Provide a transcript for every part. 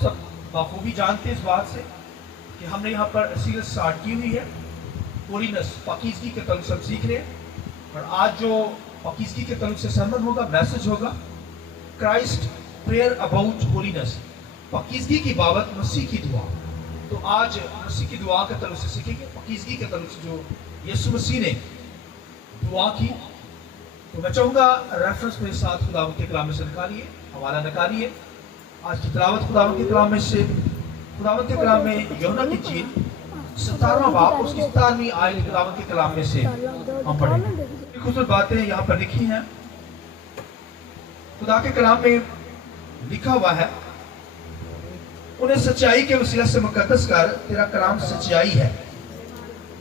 आप सब बखूबी जानते हैं इस बात से कि हमने यहाँ पर सीरीज स्टार्ट की हुई है होलीनेस, पाकीज़गी के तल्लुक़ से हम सीख रहे हैं। और आज जो पाकीज़गी के तल्लुक़ से sermon होगा, मैसेज होगा, क्राइस्ट प्रेयर अबाउट होलीनेस, पाकीज़गी की बाबत मसीह की दुआ। तो आज मसीह की दुआ के तल्लुक़ से सीखेंगे, पाकीज़गी के तल्लुक़ से जो यीशु मसीह ने दुआ की। तो मैं चाहूँगा रेफरेंस मेरे साथ खुदावंद के कलाम में से निकालिए, हवाला निकालिए। आज की तिलावत खुदावंद के कलाम में से, खुदावंद के कलाम में यूहन्ना की इंजील 17वां बाब उसकी 17वीं आयत खुदावंद के कलाम में से हम पढ़ेंगे। खूबसूरत बातें यहाँ पर लिखी हैं। खुदा के कलाम में लिखा हुआ है, उन्हें सच्चाई के वसीला से मुकद्दस कर, तेरा कलाम सच्चाई है।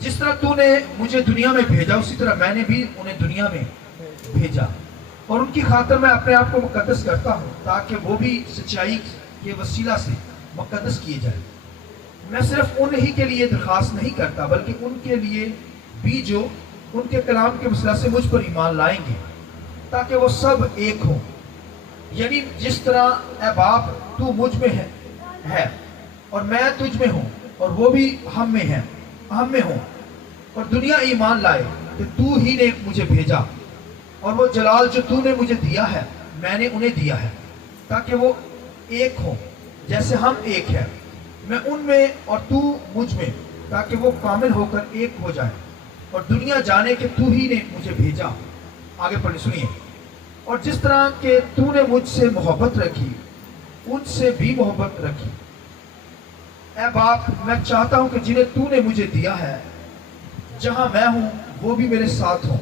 जिस तरह तूने मुझे दुनिया में भेजा उसी तरह मैंने भी उन्हें दुनिया में भेजा, और उनकी खातिर मैं अपने आप को मुकद्दस करता हूँ ताकि वो भी सच्चाई के वसीला से मुकद्दस किए जाए। मैं सिर्फ उन्हीं के लिए दरख्वास्त नहीं करता बल्कि उनके लिए भी जो उनके कलाम के वसीला से मुझ पर ईमान लाएंगे, ताकि वो सब एक हों। यानी जिस तरह ए बाप तू मुझ में है और मैं तुझ में हूँ और वो भी हम में हो, और दुनिया ईमान लाए कि तू ही ने मुझे भेजा, और वो जलाल जो तूने मुझे दिया है मैंने उन्हें दिया है, ताकि वो एक हो जैसे हम एक हैं, मैं उनमें और तू मुझ में, ताकि वो कामिल होकर एक हो जाए, और दुनिया जाने कि तू ही ने मुझे भेजा। आगे पढ़िए, सुनिए। और जिस तरह के तूने मुझसे मोहब्बत रखी उनसे भी मोहब्बत रखी। ऐ बाप, मैं चाहता हूं कि जिन्हें तूने मुझे दिया है जहां मैं हूं वो भी मेरे साथ हों,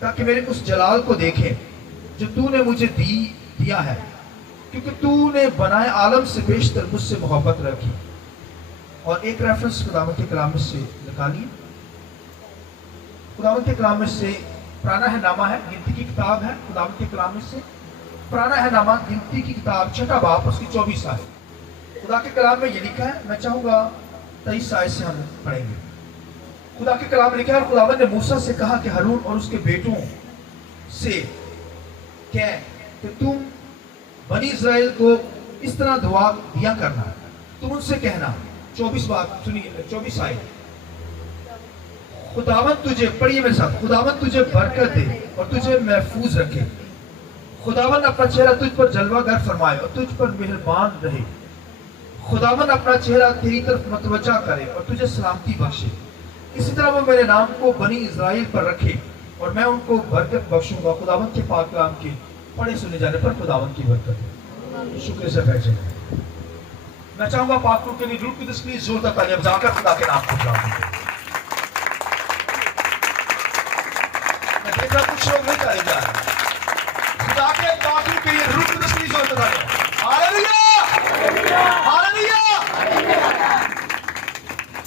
ताकि मेरे उस जलाल को देखें जो तूने मुझे दिया है, क्योंकि तूने बनाए आलम से बेशतर मुझसे मोहब्बत रखी। और एक रेफरेंस खुदावंद के कलाम में से निकालिए। खुदावंद के कलाम में से पुराना है नामा है, गिनती की किताब है। खुदावंद के कलाम में से पुराना है नामा, गिनती की किताब 6वां बाब उसकी 24 आयत। खुदा के कलाम में ये लिखा है, मैं चाहूंगा 23 आयत से हम पढ़ेंगे। खुदा के कलाम में लिखा है, खुदावंद ने मूसा से कहा कि हारून और उसके बेटों से कह कि तुम बनी इस्राएल को इस तरह दुआ दिया करना, तुम उनसे कहना। 24 बात सुनिए, 24 आयत। खुदावंद तुझे, पढ़िए मेरे साथ, खुदावंद तुझे बरकत दे और तुझे महफूज रखे। खुदावंद अपना चेहरा तुझ पर जलवागर फरमाए और तुझ पर मेहरबान रहे। खुदावंद अपना चेहरा तेरी तरफ मतवज्जा करे और तुझे सलामती बख्शे। इसी तरह वो मेरे नाम को बनी इस्राएल पर रखे और मैं उनको बरकत बख्शूंगा। खुदावंद के पाक कलाम के पढ़े सुने जाने पर खुदावंद की बरकत। शुक्र से बैठे। मैं चाहूंगा पाक के लिए रूप की तस्वीर जोरदार तालियां बजाकर खुदा के नाम को बुलाऊंगा। मैं देख रहा कुछ लोग नहीं ताली जा रहे। खुदा के पाक के लिए रूप की तस्वीर जोरदार तालियां। Hallelujah, hallelujah.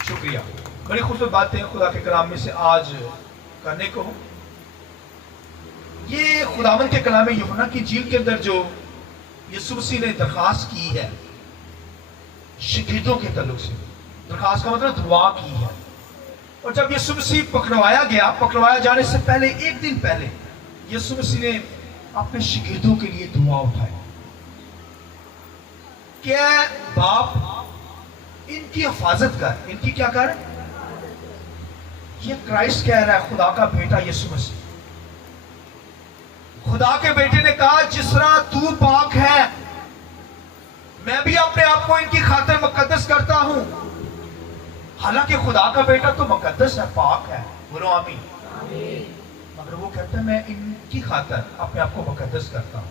शुक्रिया। बड़ी खूबसूरत बातें खुदा के कलाम में से आज करने को। ये खुदावंद के कलाम में यूहन्ना की इंजील के अंदर जो यीशु मसीह ने दरखास्त की है शागिर्दों के तल्लुक से, दरखास्त का मतलब दुआ की है। और जब यीशु मसीह पकड़वाया गया, पकड़वाया जाने से पहले एक दिन पहले यीशु मसीह ने अपने शागिर्दों के लिए दुआ उठाई। क्या बाप इनकी हिफाजत कर, इनकी क्या कर। ये क्राइस्ट कह रहा है, खुदा का बेटा यीशु मसीह। खुदा के बेटे ने कहा जिस तरह तू पाक है मैं भी अपने आप को इनकी खातिर मुकद्दस करता हूं। हालांकि खुदा का बेटा तो मुकद्दस है, पाक है, बोलो आमीन। मगर वो कहता है मैं इनकी खातिर अपने आप को मुकद्दस करता हूं।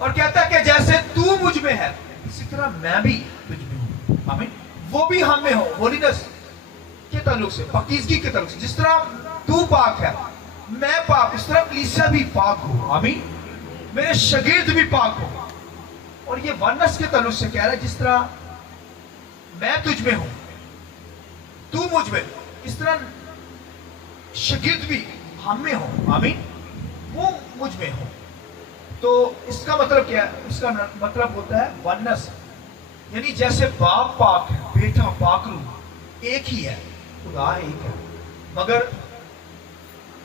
और कहता है कि जैसे तू मुझ में है इसी तरह मैं भी तुझ में हूं। आमीन। वो भी हम में हो, होलीनेस के ताल्लुक से, पाकीज़गी के ताल्लुक से। जिस तरह तू पाक है मैं पाक, इस तरह कलीसिया भी पाक हो। आमीन। मेरे शागिर्द भी पाक हो। और ये वनस के ताल्लुक से कह रहा है जिस तरह मैं तुझ में हूं तू मुझ में, इस तरह शागिर्द भी हम में हो। आमीन। वो मुझ में हो। तो इसका मतलब क्या है? इसका मतलब होता है वनस, यानी जैसे बाप पाक है, बेटा पाक रू, एक ही है, खुदा एक है, मगर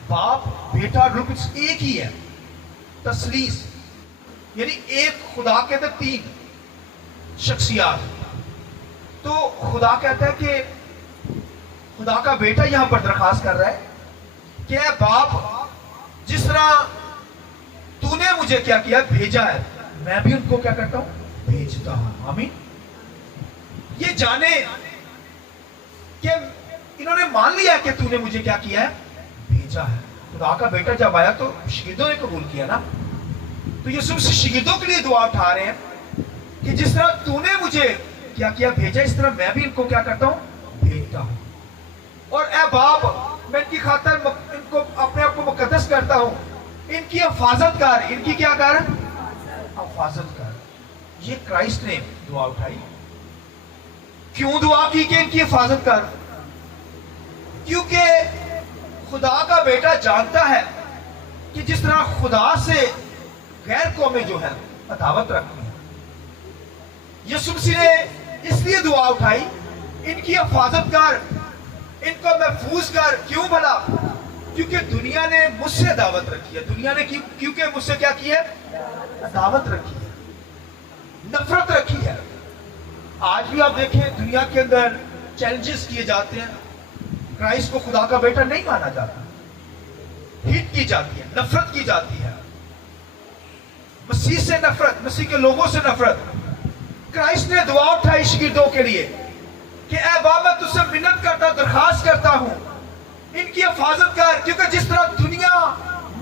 बाप बेटा रूप एक ही है। तसलीस یعنی ایک خدا کے اندر تین شخصیات. تو خدا کہتا ہے کہ خدا کا بیٹا یہاں پر درخواست کر رہا ہے کہ اے باپ، جس طرح تو نے مجھے کیا کیا، بھیجا ہے، میں بھی ان کو کیا کرتا ہوں، بھیجتا ہوں. آمین. یہ جانے کہ انہوں نے مان لیا کہ تو نے مجھے کیا کیا ہے، بھیجا ہے. خدا کا بیٹا جب آیا تو شاگردوں نے قبول کیا نا. تو یسوع مسیح شاگردوں کے لیے دعا اٹھا رہے ہیں کہ جس طرح تو نے مجھے کیا کیا، بھیجا، اس طرح میں بھی ان کو کیا کرتا ہوں، بھیجتا ہوں. اور اے باپ، میں ان کی خاطر ان کو اپنے آپ کو مقدس کرتا ہوں، ان کی حفاظت کر، ان کی کیا کر، حفاظت کر. یہ کرائسٹ نے دعا اٹھائی. کیوں دعا کی کہ ان کی حفاظت کر؟ کیونکہ خدا کا بیٹا جانتا ہے کہ جس طرح خدا سے غیر قومیں جو ہے عداوت رکھتی ہیں. یسوع مسیح نے اس لیے دعا اٹھائی، ان کی حفاظت کر، ان کو محفوظ کر. کیوں بھلا؟ کیونکہ دنیا نے مجھ سے عداوت رکھی ہے. دنیا نے کیونکہ مجھ سے کیا کی ہے، عداوت رکھی ہے، نفرت رکھی ہے. آج بھی آپ دیکھیں دنیا کے اندر چیلنجز کیے جاتے ہیں. کرائسٹ کو خدا کا بیٹا نہیں مانا جاتا، ہیٹ کی جاتی ہے، نفرت کی جاتی ہے، مسیح سے نفرت، مسیح کے لوگوں سے نفرت. کرائسٹ نے دعا اٹھائی شاگردوں کے لیے کہ اے باپ، میں تجھ سے منت کرتا، درخواست کرتا ہوں، ان کی حفاظت کر. کیونکہ جس طرح دنیا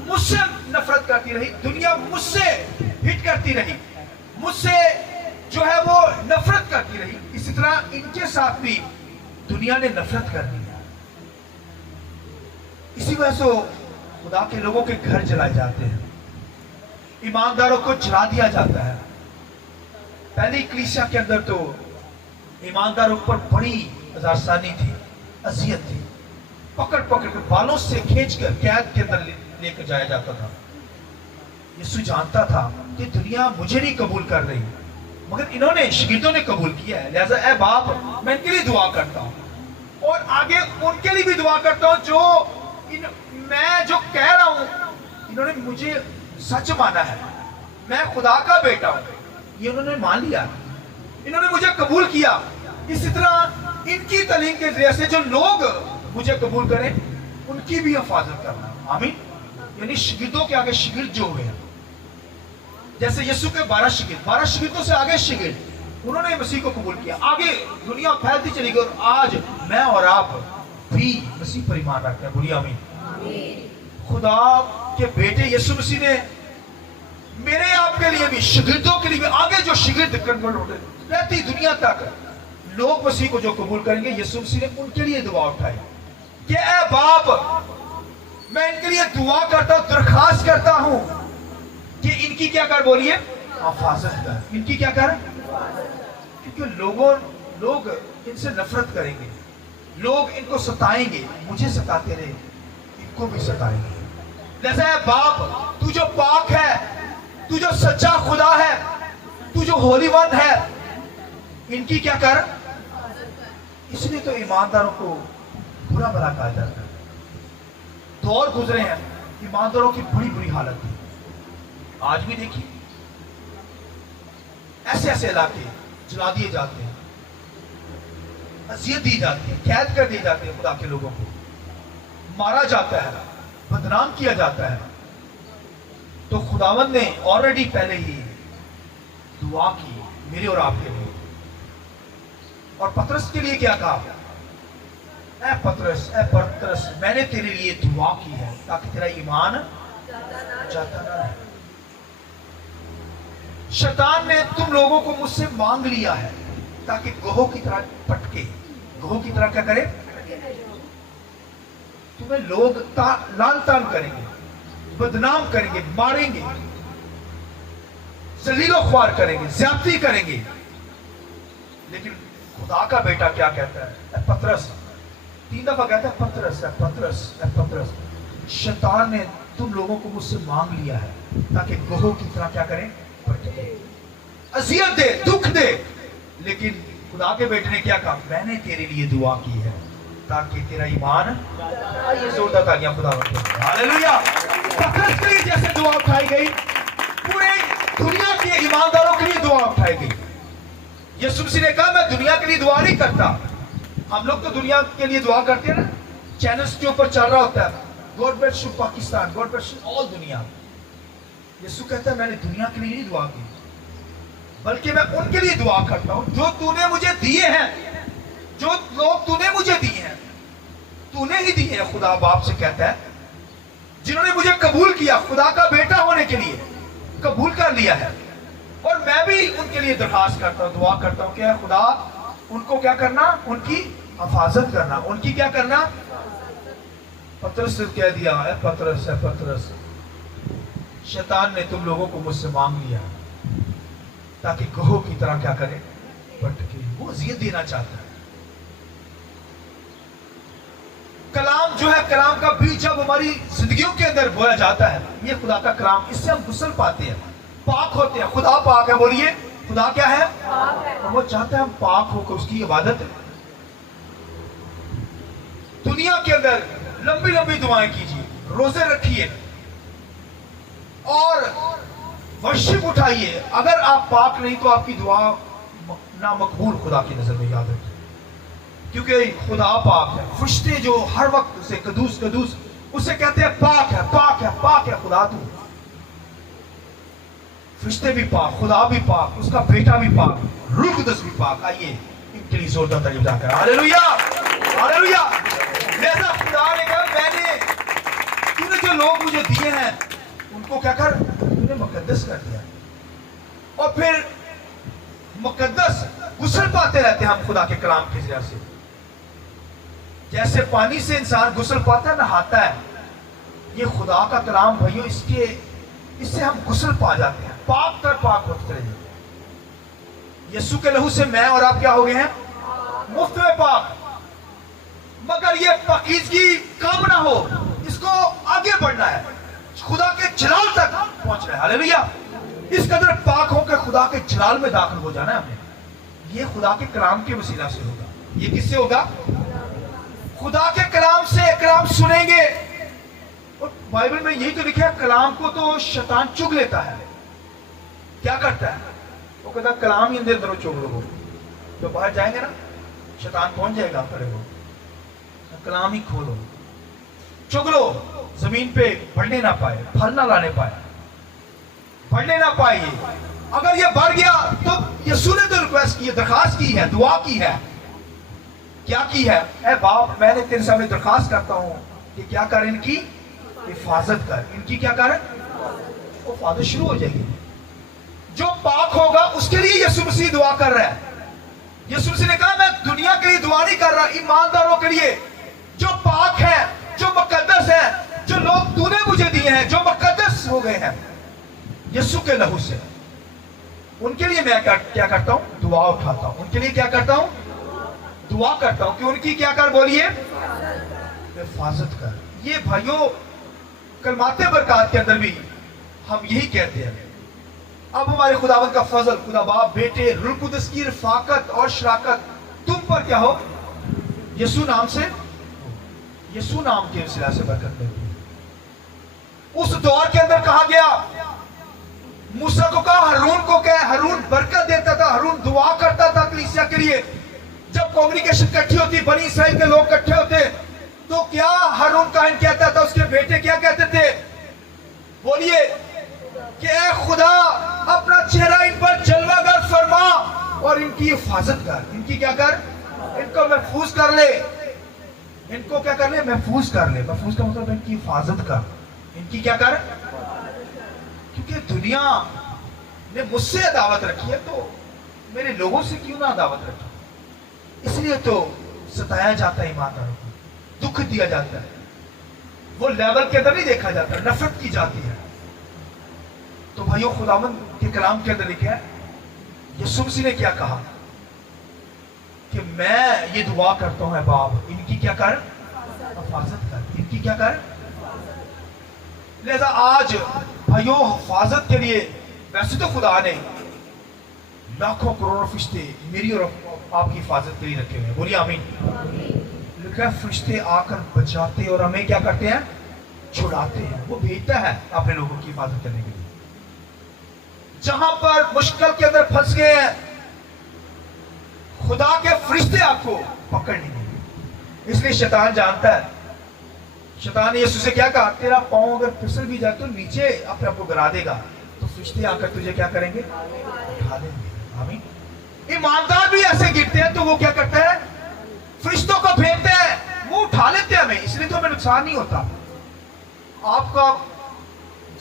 مجھ سے نفرت کرتی رہی، دنیا مجھ سے ہٹ کرتی رہی، مجھ سے جو ہے وہ نفرت کرتی رہی، اسی طرح ان کے ساتھ بھی دنیا نے نفرت کر دی ہے. اسی وجہ سے خدا کے لوگوں کے گھر جلائے جاتے ہیں، ایمانداروں کو جلا دیا جاتا ہے. پہلی کلیسیا کے اندر تو ایمانداروں پر بڑی ہزارسانی تھی، اذیت تھی. پکڑ پکڑ کے بالوں سے کھینچ کر قید کے اندر لے کر جایا جاتا تھا. یسوع جانتا تھا کہ دنیا مجھے نہیں قبول کر رہی، مگر انہوں نے، شاگردوں نے قبول کیا ہے. لہذا اے باپ، میں ان کے لیے دعا کرتا ہوں اور آگے ان کے لیے بھی دعا کرتا ہوں جو میں جو کہہ رہا ہوں، انہوں نے مجھے سچ مانا ہے، میں خدا کا بیٹا ہوں، یہ انہوں نے مان لیا، انہوں نے مجھے قبول کیا. اسی طرح ان کی تعلیم کے ذریعے سے جو لوگ مجھے قبول کریں، ان کی بھی حفاظت کرنا. آمین. یعنی شاگردوں کے آگے شاگرد جو ہوئے ہیں، جیسے یسوع کے 12 شاگرد، 12 شاگردوں سے آگے شاگرد، انہوں نے مسیح کو قبول کیا. آگے دنیا پھیلتی چلی گئی اور آج میں اور آپ بھی مسیح پر ایمان رکھتے ہیں. بولیے آمین. خدا کے بیٹے یسوع مسیح نے میرے آپ کے لیے بھی، شاگردوں کے لیے بھی، آگے جو شاگرد کنورٹ ہوتے رہتی دنیا تک لوگ مسیح کو جو قبول کریں گے، یسوع مسیح نے ان کے لیے دعا اٹھائی کہ اے باپ، میں ان کے لیے دعا کرتا ہوں، درخواست کرتا ہوں کہ ان کی کیا کر، بولیے، حفاظت کر. ان کی کیا کر؟ کیونکہ لوگ ان سے نفرت کریں گے، لوگ ان کو ستائیں گے، مجھے ستاتے رہے، ان کو بھی ستائیں گے. جیسے اے باپ، تو جو پاک ہے، تو جو سچا خدا ہے، تو جو ہولی ون ہے، ان کی کیا کر. اس لیے تو ایمانداروں کو برا بھلا کہا جاتا ہے. دور گزرے ہیں، ایمانداروں کی بڑی بری حالت تھی. آج بھی دیکھیے ایسے ایسے علاقے جلا دیے جاتے ہیں، اذیت دی جاتی ہے، قید کر دیے جاتے ہیں، خدا کے لوگوں کو مارا جاتا ہے، بدنام کیا جاتا ہے. تو خداوند نے آلریڈی پہلے ہی دعا کی میرے اور آپ کے لیے. اور پطرس کے لیے کیا کہا؟ اے پطرس، میں نے تیرے لیے دعا کی ہے تاکہ تیرا ایمان جاتا نہ رہے. شیطان نے تم لوگوں کو مجھ سے مانگ لیا ہے تاکہ گوہوں کی طرح پٹکے. گوہوں کی طرح کیا کرے؟ تمہیں لوگ لان تان کریں گے، بدنام کریں گے، ماریں گے، ذلیل و خوار کریں گے، زیادتی کریں گے. لیکن خدا کا بیٹا کیا کہتا ہے؟ اے پطرس، 3 دفعہ کہتا ہے پطرس، اے پطرس، اے پطرس. شیطان نے تم لوگوں کو مجھ سے مانگ لیا ہے تاکہ گوہوں کی طرح کیا کریں؟ پٹکے، اذیت دے، دکھ دے. لیکن خدا کے بیٹے نے کیا کہا؟ میں نے تیرے لیے دعا کی ہے تاکہ تیرا ایمان. یہ زوردار تالیاں خدا بندے. ہاللویا. پطرس کے لیے جیسے دعا اٹھائی گئی، پورے दुनिया के ईमानदारों के लिए दुआ उठाई गई। यीशु मसीह ने कहा मैं दुनिया के लिए दुआ नहीं करता। हम लोग तो दुनिया के लिए दुआ करते हैं ना, चैनल्स के ऊपर चल रहा होता है God bless you Pakistan, God bless you all दुनिया। यीशु कहता है मैंने दुनिया के लिए नहीं दुआ की, बल्कि मैं उनके लिए दुआ करता हूं जो तूने मुझे दिए हैं, जो लोग तूने मुझे दिए हैं, तूने ही दिए हैं। खुदा बाप से कहता है जिन्होंने मुझे कबूल किया, खुदा का बेटा होने के लिए कबूल कर लिया है, और मैं भी उनके लिए दरखास्त करता हूं, दुआ करता हूं कि खुदा उनको क्या करना, उनकी हिफाजत करना, उनकी क्या करना। पतरस से कह दिया है, पतरस है पतरस, शैतान ने तुम लोगों को मुझसे मांग लिया ताकि गहो की तरह क्या करे, भटके। वो अज़ियत देना चाहता है। कलाम जो है, कलाम का बीज जब हमारी जिंदगियों के अंदर बोया जाता है, ये खुदा का कलाम, इससे हम गुस्ल पाते हैं, पाक होते हैं। खुदा पाक है, बोलिए खुदा क्या है, और वो चाहता है हम पाक होकर उसकी इबादत है। दुनिया के अंदर लंबी लंबी दुआएं कीजिए, रोजे रखिए और वर्शिप उठाइए। अगर आप पाक नहीं तो आपकी दुआ ना मकबूल खुदा की नजर में, याद रखिए, क्योंकि खुदा पाक है। फरिश्ते जो हर वक्त उसे कदूस कदूस उसे कहते हैं पाक है पाक है पाक है खुदा तू। फरिश्ते भी पाक, खुदा भी पाक, उसका बेटा भी पाक, रूह कुदस भी पाक। आइए इनके लिए जोरदार तारीफ जाकर हालेलुया हालेलुया। जैसा खुदा ने कहा मैंने तूने जो लोग मुझे दिए हैं उनको क्या कर, तूने मुकद्दस कर दिया। और फिर मुकद्दस गुस्ल पाते रहते हैं हम खुदा के कलाम के जरिए से। जैसे पानी से इंसान गुस्ल पाता है, नहाता है, ये खुदा का कलाम भाइयों, इससे हम गुस्ल पा जाते हैं, पाक तर पाक होते चले जाते। यीशु के लहू से मैं और आप क्या हो गए हैं, मुफ्त में पाक। मगर ये पाकीज़गी कम ना हो, इसको आगे बढ़ना है, खुदा के जलाल तक पहुंचना है। हालेलुया। इस कदर पाक होकर खुदा के जलाल में दाखिल हो जाना है हमें। ये खुदा के कलाम के वसीला से होगा। ये किससे होगा, खुदा के कलाम से। कलाम सुनेंगे, और बाइबल में यही तो लिखा है, कलाम को तो शैतान चुग लेता है। क्या करता है, वो कहता है कलाम ही अंदर चुग लो। जो बाहर जाएंगे ना, शैतान पहुंच जाएगा खड़े हो, कलाम ही खोलो, चुग लो, जमीन पे बढ़ने ना पाए, फल ना लाने पाए, बढ़ने ना पाए। अगर ये बढ़ गया तो यीशु ने तो रिक्वेस्ट की है, दरखास्त की है, दुआ की है। क्या की है, ऐ बाप मैंने तेरे सामने दरखास्त करता हूं कि क्या कर, इनकी हिफाजत कर, इनकी क्या कर, वो हिफाजत शुरू हो जाएगी। जो पाक होगा उसके लिए यीशु मसीह दुआ कर रहा है। यीशु मसीह ने कहा मैं दुनिया के लिए दुआ नहीं कर रहा, ईमानदारों के लिए जो पाक है, जो मुकद्दस है, जो लोग तूने मुझे दिए हैं, जो मुकद्दस हो गए हैं यीशु के लहू से, उनके लिए मैं क्या करता हूं, दुआ उठाता हूं। उनके लिए क्या करता हूं, दुआ करता हूं कि उनकी क्या कर, बोलिए हिफाजत कर। ये भाइयों कलमाते बरकत के अंदर भी हम यही कहते हैं। अब हमारे खुदावंद का फजल, खुदा बाप, बेटे, रूह कुदस की रफाकत और शराकत तुम पर क्या हो, यीशु नाम से, यीशु नाम के वसीला से बरकत मिलती है। उस दौर के अंदर कहा गया, मूसा को कहा, हारून को क्या, हारून बरकत देता था, हारून दुआ करता था कलीसिया के लिए। जब कांग्रीगेशन इकट्ठी होती, बनी इस्राइल के लोग इकट्ठे होते, तो क्या हारून काहिन कहता था, उसके बेटे क्या कहते थे, बोलिए कि ऐ खुदा अपना चेहरा इन पर जलवागर फरमा और इनकी हिफाजत कर, इनकी क्या कर, इनको महफूज कर ले, इनको क्या कर ले, महफूज कर ले। महफूज का मतलब इनकी हिफाजत कर, इनकी क्या कर, क्योंकि दुनिया ने मुझसे अदावत रखी है तो मेरे लोगों से क्यों ना अदावत रखी। इसलिए तो सताया जाता है ईमानदारों को, दुख दिया जाता है, वो लेवल के अंदर नहीं देखा जाता, नफरत की जाती है। तो भाइयों खुदावंद के कलाम के अंदर लिखा है, यीशु मसीह ने क्या कहा कि मैं ये दुआ करता हूं बाप, इनकी क्या कर, हिफाजत कर, इनकी क्या कर। लिहाजा आज भाइयों हिफाजत के लिए वैसे तो खुदा ने लाखों करोड़ों फरिश्ते मेरी और आपकी हिफाजत के लिए रखे हुए हैं, बोलिए आमीन। लिखा है फरिश्ते आकर बचाते और हमें क्या करते हैं, छुड़ाते हैं। वो भेजता है अपने लोगों की हिफाजत करने के लिए। जहां पर मुश्किल के अंदर फंस गए हैं, खुदा के फरिश्ते आपको पकड़ नहीं देंगे। इसलिए शैतान जानता है, शैतान ने यीशु से क्या कहा, तेरा पांव अगर फिसल भी जाए तो नीचे अपने आप को गिरा देगा, तो फरिश्ते आकर तुझे क्या करेंगे, उठा लेंगे। आमीन। ईमानदार भी ऐसे गिरते हैं तो वो क्या करता है, फरिश्तों को भेजते हैं, वो उठा लेते हैं हमें, इसलिए तो हमें नुकसान नहीं होता। आपका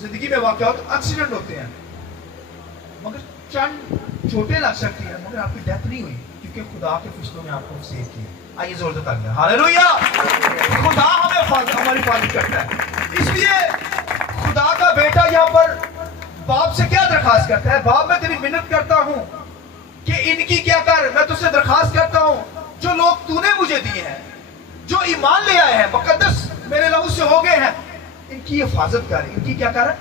जिंदगी में वाकया होता, एक्सीडेंट होते हैं, मगर चंद चोटें लग सकती है, मगर आपकी डेथ नहीं हुई, क्योंकि खुदा के फरिश्तों ने आपको सेव किया। आइए जोर से तालियां, हालेलुया। खुदा हमारी हिफाजत करता है। इसलिए खुदा का बेटा यहाँ पर बाप से क्या दरखास्त करता है, बाप मैं तेरी मिन्नत करता हूं कि इनकी क्या कर, मैं तुझसे दरखास्त करता हूं, जो लोग तूने मुझे दिए हैं, जो ईमान ले आए हैं, मुकद्दस मेरे लहू से हो गए हैं, इनकी हिफाजत कर। इनकी क्या कर,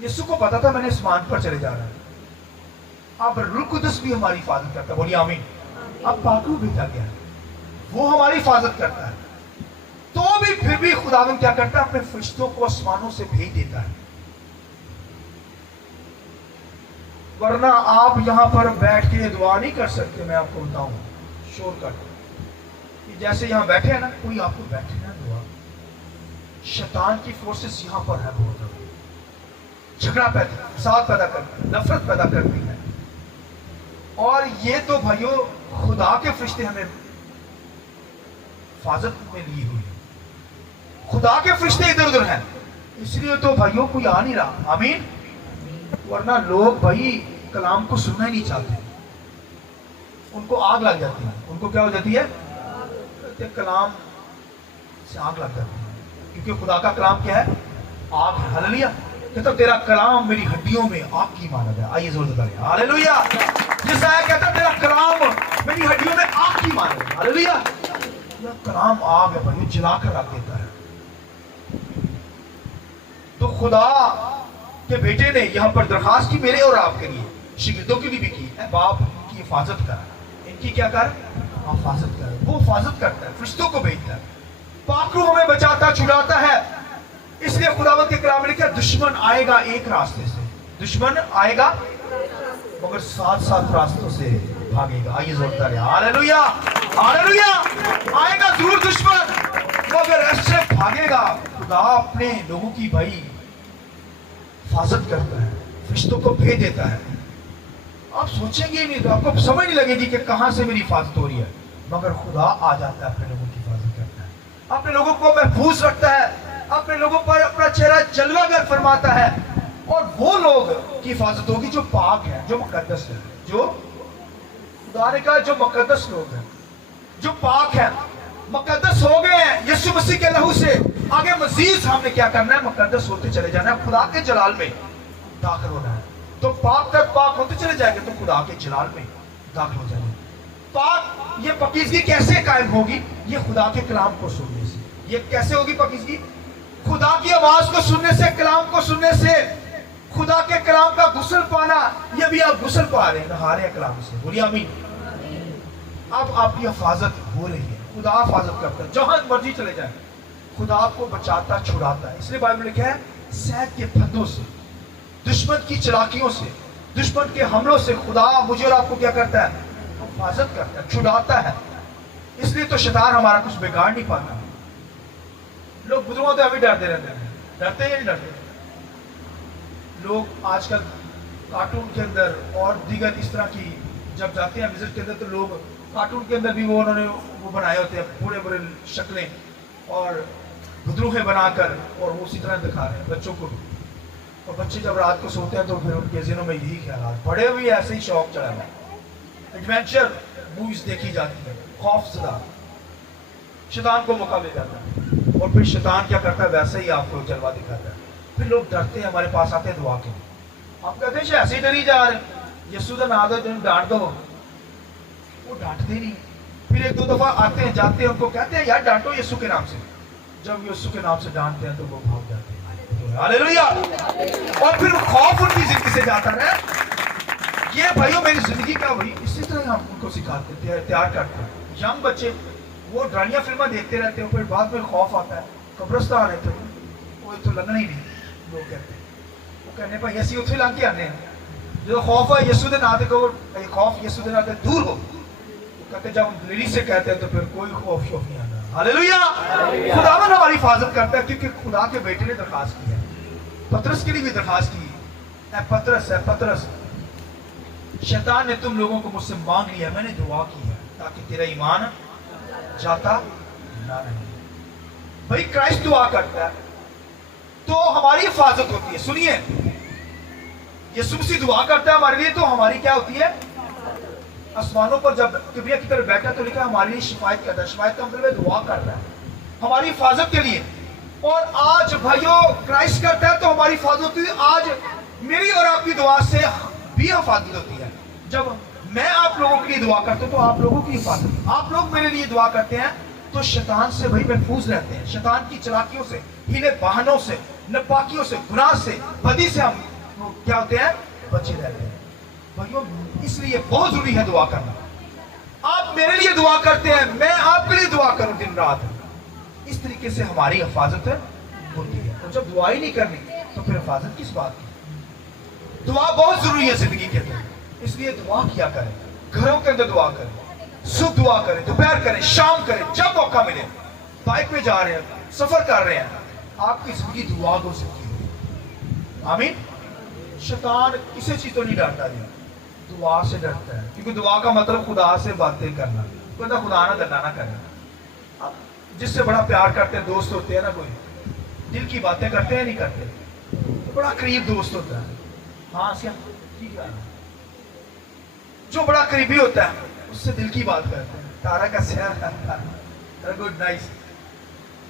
यीशु को पता था मैंने आसमान पर चले जा रहा है। अब रूह कुदस भी हमारी हिफाजत करता है, बोलिए आमीन। अब पाकू भेजा गया है, वो हमारी हिफाजत करता है, तो भी फिर भी खुदावंद क्या करता है, अपने फरिश्तों को आसमानों से भेज देता है। वरना आप यहां पर बैठ के दुआ नहीं कर सकते। मैं आपको बताऊं शोर कर, जैसे यहां बैठे हैं ना, कोई आपको बैठे ना दुआ, शैतान की फोर्सेस यहां पर है, बहुत झगड़ा पैदा, फसाद पैदा करती है, नफरत पैदा करती है। और ये तो भाइयों खुदा के फरिश्ते हमें हिफाजत में ली हुई है, खुदा के फरिश्ते इधर उधर हैं, इसलिए तो भाइयों कोई आ नहीं रहा। आमीन। वरना लोग भाई कलाम को सुनना ही नहीं चाहते, उनको आग लग जाती है। उनको क्या हो जाती है, कलाम से आग लग जाती है, क्योंकि खुदा का कलाम क्या है, आग है। हालेलुया। कहता तेरा कलाम मेरी हड्डियों में आग की मानद है। आइए जोर से तालियां, हालेलुया। जिस आया कहता तेरा कलाम मेरी हड्डियों में आग की मानद है। हालेलुया। यह कलाम आग है भाई, जलाकर रख देता है। तो खुदा के बेटे ने यहां पर दरखास्त की मेरे और आपके लिए, शिगिर्दों के लिए भी की है, बाप इनकी हिफाजत कर, इनकी क्या कर, हिफाजत कर। वो हिफाजत करता है, फरिश्तों को भेजता है, पाकरू हमें बचाता छुड़ाता है। इसलिए खुदावंद के कलाम में लिखा, दुश्मन आएगा एक रास्ते से, दुश्मन आएगा मगर 7 रास्तों से भागेगा। आइए जोरदार हालेलुया, हालेलुया। आएगा जरूर दुश्मन, मगर ऐसे भागेगा। खुदा अपने लोगों की भाई हिफाजत करता है, फरिश्तों को भेज देता है। आप सोचेंगे नहीं तो आपको समझ नहीं लगेगी कि कहां से मेरी हिफाजत हो रही है, मगर खुदा आ जाता है, अपने लोगों की हिफाजत करता है, अपने लोगों को महफूज रखता है, अपने लोगों पर अपना चेहरा जलवागर फरमाता है। और वो लोग की हिफाजत होगी जो पाक है, जो मुकद्दस है, जो खुदा ने कहा जो मुकद्दस लोग हैं, जो पाक है, मुकद्दस हो गए हैं यीशु मसीह के लहू से। आगे मजीद हमने क्या करना है, मुकद्दस होते चले जाना है, खुदा के जलाल में दाखिल होना है। तो पाक तक पाक होते चले जाएंगे तो खुदा के जलाल में दाखिल हो जाएंगे। पाक ये पकीज़गी कैसे कायम होगी, ये खुदा के कलाम को सुनने से। ये कैसे होगी पकीज़गी, खुदा की आवाज को सुनने से, कलाम को सुनने से, खुदा के कलाम का गुस्ल पाना। ये भी आप गुस्ल पा रहे हैं, नहा रहे हैं कलाम से, बोलिए आमीन। अब आपकी हिफाजत हो रही है, खुदा हिफाजत करता है, जहां मर्जी चले जाए खुदा आपको बचाता छुड़ाता है। इसलिए बाइबल में लिखा है, सैद के फंदों से, दुश्मन की चालाकियों से, दुश्मन के हमलों से खुदा मुझे और आपको क्या करता है, हिफाजत करता है, छुड़ाता है। इसलिए तो शैतान हमारा कुछ बिगाड़ नहीं पाता। लोग बुजुर्गों से अभी डरते रहते हैं, डरते या नहीं डरते? लोग आजकल कार्टून के अंदर और दीगर इस तरह की जब जाते हैं विजिट के अंदर, तो लोग कार्टून के अंदर भी वो उन्होंने वो बनाए होते हैं, बुरे बुरे शक्लें और बुजुर्गें बनाकर, और वो उसी तरह दिखा रहे हैं बच्चों को। और बच्चे जब रात को सोते हैं तो फिर उनके ज़हनों में यही ख्याल, बड़े भी ऐसे ही शौक चढ़ा है, एडवेंचर मूवीज देखी जाती है, खौफजदा, शैतान को मौका मिल जाता है, और फिर शैतान क्या करता है, वैसे ही आपको जलवा दिखाता है। फिर लोग डरते हैं, हमारे पास आते हैं दुआ के लिए। आप कहते हैं ऐसे ही डरी जा रहे, यीशु का नाम दो, डांट दो, वो डांटते नहीं। फिर 1-2 दफा आते हैं, जाते हैं, उनको कहते हैं यार डांटो यीशु के नाम से। जब यीशु के नाम से डांटते हैं तो वो भाग जाते हैं, हालेलुया। और फिर खौफ उनकी जिंदगी से जाता है। ये भाइयों मेरी जिंदगी का वही इसी तरह हम उनको सिखाते हैं, तैयार करते हैं। यंग बच्चे वो डरावनी फिल्में देखते रहते हैं, फिर बाद में खौफ आता है, कब्रिस्तान है तो वो तो लगना ही नहीं, लोग कहते हैं। वो कहने भाई ਅਸੀਂ ਉੱਥੇ ਲੰਘ ਕੇ ਆਨੇ ਆ जो खौफ है यीशु के नाम से कहो खौफ यीशु के नाम से दूर हो कहते जब हम दिली से कहते हैं तो फिर कोई खौफ शौफ नहीं आता हालेलुया खुदावन हमारी हिफाजत करता है क्योंकि खुदा के बेटे ने दरखास्त की है पतरस के लिए भी दरखास्त की है पतरस शैतान ने तुम लोगों को मुझसे मांग लिया मैंने दुआ की है ताकि तेरा ईमान जाता ना रहे भाई क्राइस्ट दुआ करता है तो हमारी हिफाजत होती है सुनिए यीशु मसीह दुआ करता है हमारे लिए तो हमारी क्या होती है आसमानों पर जब किबरिया की तरफ बैठा तो लिखा हमारे लिए शिफायत करता है शिफायत का मतलब है दुआ करता है हमारी हिफाजत के लिए और आज भाइयों क्राइस्ट करता है तो हमारी हिफाजत होती है आज मेरी और आपकी दुआ से भी हिफाजत होती है जब मैं आप लोगों के लिए दुआ करता हूं तो आप लोगों की हिफाजत आप लोग मेरे लिए दुआ करते हैं तो शैतान से भाई महफूज रहते हैं शैतान की चालाकियों से हीले बहानों से नापाकियों से गुनाह से बदी से हम क्या होते हैं बचे रहते हैं भाइयों इसलिए बहुत जरूरी है दुआ करना आप मेरे लिए दुआ करते हैं मैं आपके लिए दुआ करूं दिन रात इस तरीके से हमारी हिफाजत होती है तो जब दुआ ही नहीं करनी तो फिर हिफाजत किस बात की दुआ बहुत जरूरी है जिंदगी के अंदर इसलिए दुआ किया करें घरों के अंदर दुआ करें सुबह दुआ करें दोपहर करें शाम करें जब मौका मिले बाइक पे जा रहे हैं सफर कर रहे हैं आपकी जिंदगी दुआ हो सकती है आमीन शैतान किसी चीज तो नहीं डरता जी दुआ से डरता है क्योंकि दुआ का मतलब खुदा से बातें करना कहता खुदा ना गल्ला ना करे आप जिससे बड़ा प्यार करते हैं दोस्त होते हैं ना कोई दिल की बातें करते हैं नहीं करते तो बड़ा करीब दोस्त होता है हाँ ठीक है जो बड़ा करीबी होता है उससे दिल की बात करते हैं तारा का सयार गुड नाइस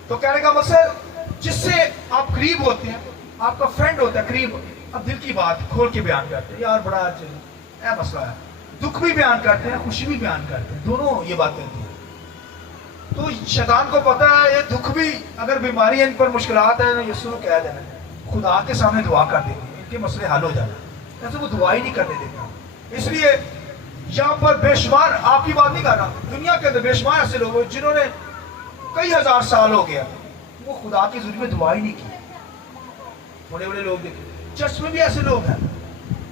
तो कहने का मतलब जिससे आप करीब होते हैं आपका फ्रेंड होता है करीब अब दिल की बात खोल के बयान करते हैं यार बड़ा ऐ मसला है दुख भी बयान करते हैं खुशी भी बयान करते हैं दोनों ये बातें होती है तो शैतान को पता है ये दुख भी अगर बीमारी है इन पर मुश्किलात है यीशु कह देना खुदा के सामने दुआ कर देंगे इनके मसले हल हो जाना ऐसे वो दुआ ही नहीं करने देता इसलिए यहाँ पर बेशुमार आपकी बात नहीं कर रहा दुनिया के अंदर बेशुमार ऐसे लोग जिन्होंने कई हजार साल हो गया वो खुदा की ज़रूरत में दुआ ही नहीं की बड़े बड़े लोग देखे चर्च में भी ऐसे लोग हैं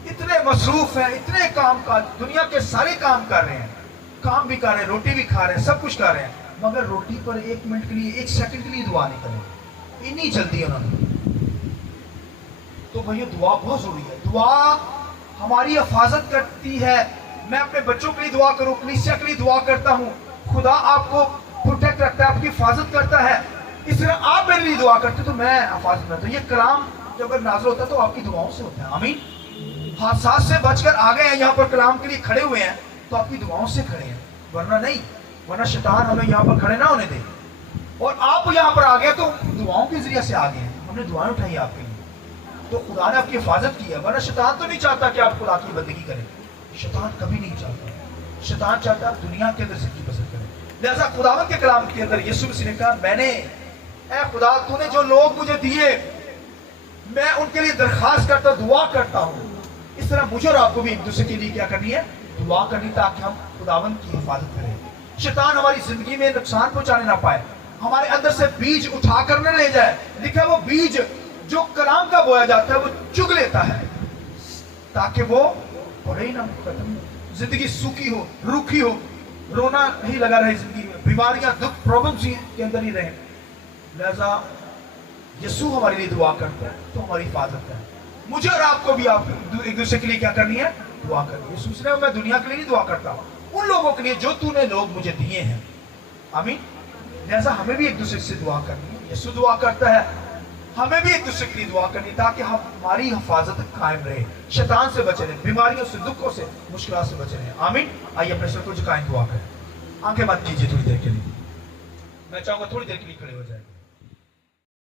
इतने मसरूफ हैं इतने काम काज दुनिया के सारे काम कर रहे हैं काम भी कर रहे हैं रोटी भी खा रहे हैं सब कुछ कर रहे हैं मगर रोटी पर 1 मिनट के लिए 1 सेकंड के लिए दुआ नहीं करेंगे इतनी जल्दी उन्होंने तो भैया दुआ बहुत जरूरी है दुआ हमारी हिफाजत करती है मैं अपने बच्चों के लिए दुआ करूं कलीसिया के लिए दुआ करता हूं खुदा आपको प्रोटेक्ट रखता है आपकी हिफाजत करता है इस तरह आप मेरे लिए दुआ करते तो मैं हिफाजत करता हूं ये कलाम जब अगर नाज़िल होता है तो आपकी दुआओं से होता है आमीन हादसात से बचकर आ गए हैं यहाँ पर कलाम के लिए खड़े हुए हैं तो आपकी दुआओं से खड़े हैं वरना नहीं वरना शैतान हमें यहाँ पर खड़े ना होने दे और आप यहाँ पर आ गए तो दुआओं के जरिए से आ गए हैं हमने दुआएं उठाई आपके लिए तो खुदा ने आपकी हिफाजत की है वरना शैतान तो नहीं चाहता कि आप खुदा की बंदगी करें शैतान कभी नहीं चाहता शैतान चाहता आप दुनिया के अंदर जिंदगी बसर करें लिहाजा खुदावंद के कलाम के अंदर यीशु मसीह ने कहा मैंने ऐ खुदा तूने जो लोग मुझे दिए मैं उनके लिए दरखास्त करता दुआ करता हूँ इस तरह मुझे और आपको भी एक दूसरे के लिए क्या करनी है दुआ करनी ताकि हम खुदावंद की हिफाजत करें शैतान हमारी जिंदगी में नुकसान पहुंचाने ना पाए हमारे अंदर से बीज उठा कर न ले जाए लिखा वो बीज जो कलाम का बोया जाता है वो चुग लेता है ताकि वो बढ़े ही ना खत्म जिंदगी सूखी हो रूखी हो रोना नहीं लगा रहे जिंदगी में बीमारियां दुख प्रॉब्लम्स के अंदर ही रहे लिहाजा यीशु हमारे लिए दुआ करता है तो हमारी हिफाजत है मुझे और आपको भी आप एक दूसरे के लिए क्या करनी है दुआ करनी है यीशु ने मैं दुनिया के लिए नहीं दुआ करता उन लोगों के लिए जो तूने लोग मुझे दिए हैं आमीन लिहाजा हमें भी एक दूसरे से दुआ करनी है यीशु दुआ करता है हमें भी एक दूसरे के लिए दुआ करनी ताकि हमारी हिफाजत कायम रहे शैतान से बचे रहे बीमारियों से दुखों से मुश्किलों से बचे रहे आमीन आइए अपने सर को झुकाएं दुआ करें आंखें बंद कीजिए थोड़ी देर के लिए मैं चाहूंगा थोड़ी देर के लिए खड़े हो जाए